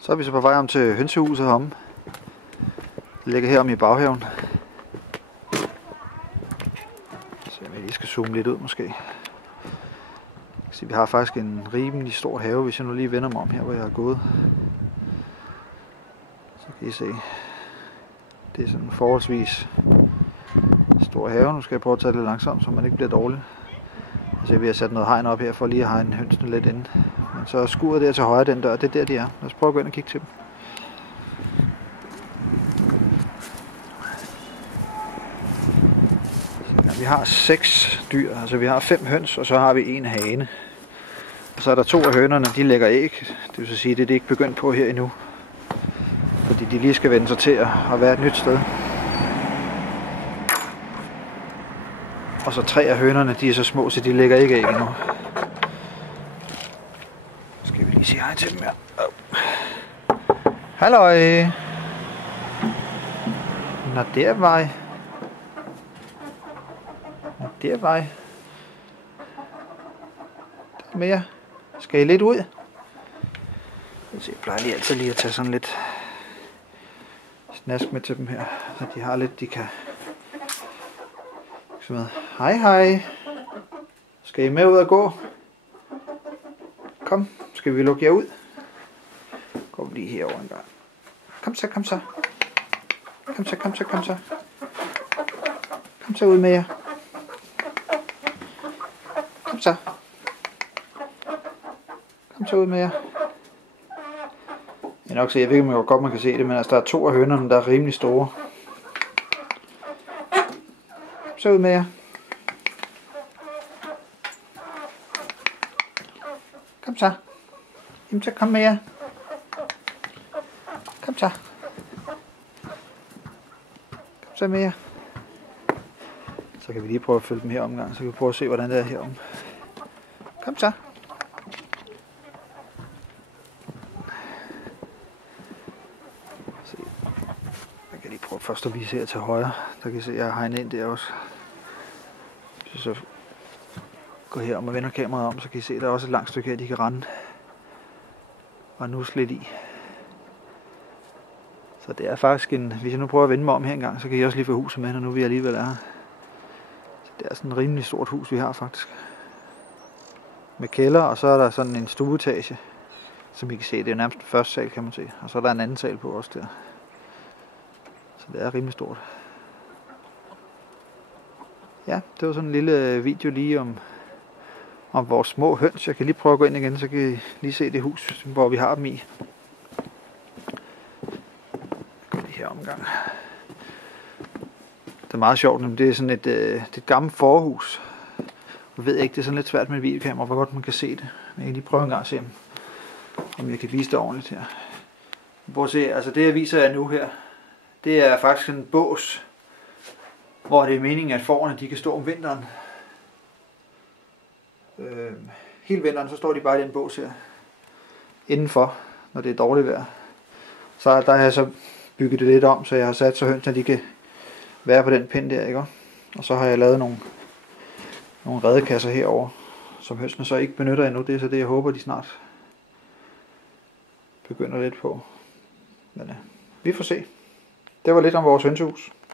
Så er vi så på vej om til hønsehuset heromme. Det ligger heromme i baghaven. Så jeg lige skal zoome lidt ud måske. Så vi har faktisk en rimelig stor have, hvis jeg nu lige vender mig om her, hvor jeg har gået. Så kan I se. Det er sådan en forholdsvis stor have. Nu skal jeg prøve at tage det lidt langsomt, så man ikke bliver dårlig. Altså vi har sat noget hegn op her, for lige at hegne hønsene lidt inde. Men så er skuret der til højre den dør, det er der de er. Lad os prøve at gå ind og kigge til dem. Så, vi har 6 dyr, altså vi har 5 høns, og så har vi en hane. Og så er der 2 af hønerne, de lægger æg. Det vil så sige, det er det ikke begyndt på her endnu. Fordi de lige skal vende sig til at være et nyt sted. Og så 3 af hønerne, de er så små, så de lægger ikke æg endnu. Skal vi lige sige hej til dem her. Halløj! Nå, der var I. Nå, der var I. Der er mere. Skal I lidt ud? Jeg plejer lige altid lige at tage sådan lidt snask med til dem her, så de har lidt, de kan. Så med. Hej hej. Skal I med ud og gå? Kom, skal vi lukke jer ud? Gå lige herover en gang. Kom så, kom så. Kom så, kom så, kom så. Kom så ud med jer. Kom så. Kom så ud med jer. Jeg nok se, jeg ved ikke, om godt man kan se det, men altså der er 2 af hønerne, der er rimelig store. Kom så ud med jer. Kom så. Jamen så kom med jer. Kom så. Kom så med jer. Så kan vi lige prøve at følge dem her omgang, så kan vi prøve at se, hvordan det er herom. Kom så. Jeg kan lige prøve først at vise her til højre. Der kan I se, at jeg har hegnet ind der også. Hvis jeg så går her om og vender kameraet om, så kan I se, at der er også et langt stykke her, de kan rende og nusle lidt i. Så det er faktisk en, hvis jeg nu prøver at vende mig om her en gang, så kan I også lige få huset med, når nu vi alligevel er her. Så det er sådan et rimelig stort hus, vi har faktisk. Med kælder, og så er der sådan en stueetage, som I kan se, det er nærmest den første sal, kan man se. Og så er der en anden sal på også der. Så det er rimelig stort. Ja, det var sådan en lille video lige om vores små høns. Jeg kan lige prøve at gå ind igen, så kan I lige se det hus, hvor vi har dem i. Gå lige her omgang. Det er meget sjovt, men det er sådan et gammelt forhus. Jeg ved ikke, det er sådan lidt svært med et videokamera, hvor godt man kan se det. Men jeg kan lige prøve en gang at se, om jeg kan vise det ordentligt her. Prøv at se, altså det jeg viser jer nu her, det er faktisk en bås, hvor det er meningen, at fårene de kan stå om vinteren. Hele vinteren, så står de bare i den bås her, indenfor, når det er dårligt vejr. Så der har jeg så bygget det lidt om, så jeg har sat så hønsene, de kan være på den pind der, ikke? Og så har jeg lavet nogle redekasser herover, som hønsene så ikke benytter endnu. Det er så det, jeg håber, de snart begynder lidt på. Men vi får se. Det var lidt om vores hønsehus.